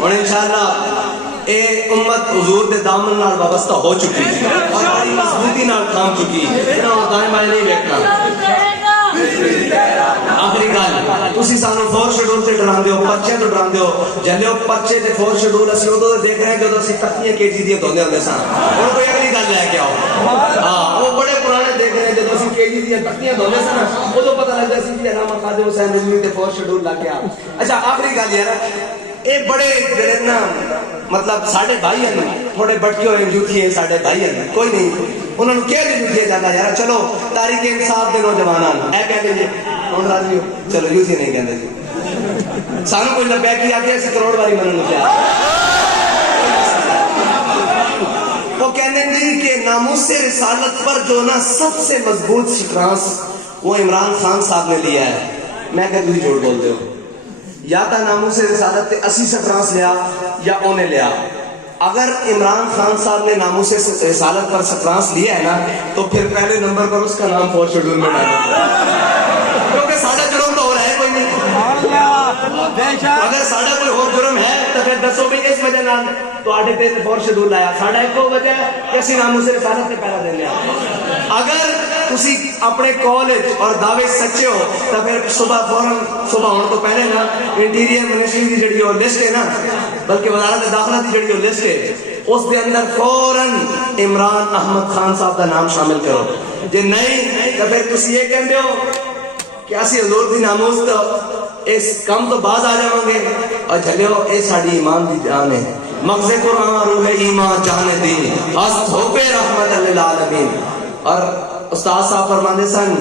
اور انشاءاللہ اے امت حضور دے دامن نال وابستہ ہو چکی اور بڑی مضبوطی نال تھام چکی انہاں دائیں بائیں نہیں دیکھنا. آخری گل تسی سانو فور شیڈول سے ڈراندے ہو, پرچے تو ڈراندے ہو, جلے ہو پرچے تے فور شیڈول اسی ادو دیکھ رہے ہیں جدو اسی تکیاں کے جی دیا دھوندے ہوندے سن. ہن کوئی اگلی گل لے کے آؤ. ہاں وہ بڑے پرانے دیکھ رہے ہیں جدو اسی کے جی دیا تکیاں دھوندے سن ادو پتہ لگدا سی کہ علامہ قادر حسین رضوی تے فور شیڈول لا کے آ. اچھا آخری گل یار اے بڑے جڑے نا مطلب ساڈے بھائی ہیں تھوڑے بٹکے ہوئے جوتھی ہیں ساڈے بھائی ہیں کوئی نہیں انہوں نے کہہ دی جوتھی جاتا یار چلو تاریخ انصاف دے نوجوانان اے کہتے جی ہن راضی ہو چلو جوتھی نہیں کہندے جی سانو کوئی لبے کی آ کے اسی کروڑ والی منن کیا وہ کہندے جی کہ ناموس رسالت پر جو نا سب سے مضبوط شکناس وہ عمران خان صاحب نے لیا ہے. میں کہ تسی جھوٹ بولتے ہو یا تا ناموس رسالت تے اسی سٹرانس لیا یا اونے لیا. اگر عمران خان صاحب نے ناموس رسالت پر سٹرانس لیا ہے نا تو پھر پہلے نمبر پر اس کا نام فور شیڈول میں ڈالو کیونکہ ساڑھا جرم تو ہو رہا ہے کوئی نہیں. اگر ساڑھا کوئی اور جرم ہے تو پھر دسو بھی اس وجہ نال تو آٹھے تے فور شیڈول لایا ساڑھا ایک کو وجہ ہے کہ اسی ناموس رسالت تے پہلا دن لیا. اگر تسی اپنے کالج اور دعوے سچے ہو تو پھر صبح فوراً صبح ہونے تو پہلے نا انٹیریئر منسٹری دی جڑی وہ لسٹ ہے نا بلکہ وزارت داخلہ دی جڑی وہ لسٹ ہے اس دے اندر فوراً عمران احمد خان صاحب کا نام شامل کرو. جے نہیں تو پھر تسی یہ کہندے ہو کہ اسی حضور دی ناموس تو اس کم تو باز آ جاؤں گے اور جھلے ہو اے ساڑی ایمان دی جان ہے مغز قرآن روح ایمان جان دین ہست ہو پہ رحمت للعالمین. اور استاد صاحب فرماندے سن